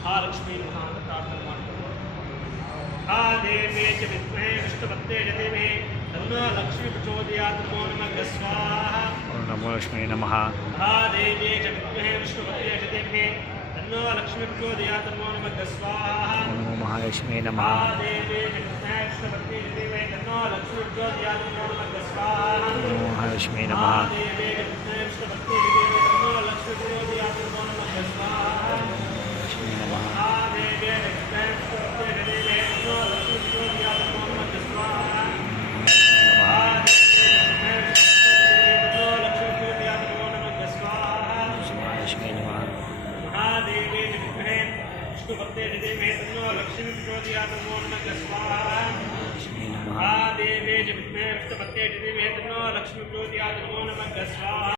महालक्ष्मी प्रार्थना ಮಾಡ್ತಾರೆ ಆ ದೇವಿ ಚ ವಿದ್ಮಹೇ ವಿಷ್ಣುಪತ್ನೇ ಚ ಧೀಮಹಿ ತನ್ನೋ ಲಕ್ಷ್ಮೀ ಪ್ರಚೋದಯಾತ್ ನಮೋ ನಮಃ ಸ್ವಾಹಾ ನಮೋ ಲಕ್ಷ್ಮೀ ನಮಃ ಆ ದೇವಿ ಚ ವಿದ್ಮಹೇ ವಿಷ್ಣುಪತ್ನೇ ಚ ಧೀಮಹಿ ತನ್ನೋ ಲಕ್ಷ್ಮೀ ಪ್ರಚೋದಯಾತ್ ನಮೋ ನಮಃ ಸ್ವಾಹಾ ನಮೋ ಮಹಾಲಕ್ಷ್ಮೀ ನಮಃ ಆ ದೇವಿ ಚ ವಿದ್ಮಹೇ ವಿಷ್ಣುಪತ್ನೇ ಚ ಧೀಮಹಿ ತನ್ನೋ ಲಕ್ಷ್ಮೀ ಪ್ರಚೋದಯಾತ್ ನಮೋ ನಮಃ ಸ್ವಾಹಾ ನಮೋ ಮಹಾಲಕ್ಷ್ಮೀ ಆ ನಮಃ ದೇವಿ ಚ ವಿದ್ಮಹೇ ವಿಷ್ಣುಪತ್ನೇ ಚ ಧೀಮಹಿ ತನ್ನೋ ಲಕ್ಷ್ಮೀ ಪ್ರಚೋದಯಾತ್ ನಮೋ ನಮಃ ಸ್ವಾಹಾ ಲಕ್ಷ್ಮೀ ನಮಃ ಆ ದೇವಿ ಚ ವಿದ್ಮಹೇ ವಿಷ್ಣುಪತ್ನೇ ಚ ಧೀಮಹಿ ತನ್ನೋ ಲಕ್ಷ್ಮೀ ಪ್ರಚೋದಯಾತ್ ನಮೋ ನಮಃ ಸ್ವಾಹಾ ಲಕ್ಷ್ಮೀ ನಮಃ महादेवी च विद्महे विष्णुपत्ने च धीमहि तन्नो लक्ष्मी प्रचोदयात् नमो नमः स्वाहा ಲಕ್ಷ್ಮೀ ನಮಃ महादेवी च विद्महे विष्णुपत्ने च धीमहि तन्नो लक्ष्मी प्रचोदयात् नमो नमः स्वाहा।